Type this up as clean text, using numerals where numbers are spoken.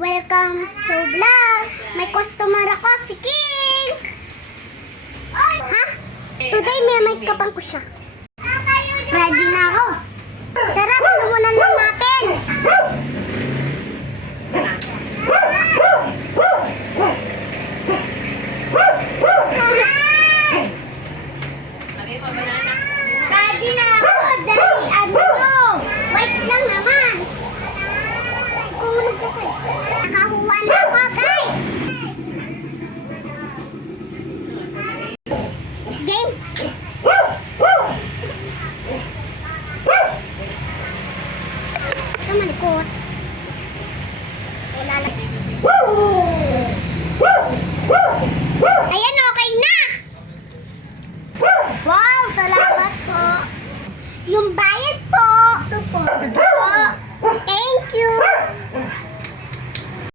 Welcome to vlog. May customer ako, si King. Ha? Today may make upan ko siya. Ready na ako. Tara, salumunan lang natin. Ready na ako. Dahil ano? Wait lang naman. Kumunog ka kayo. Nakahuwa na ako, guys. Game. Ito malikot. Wala lang.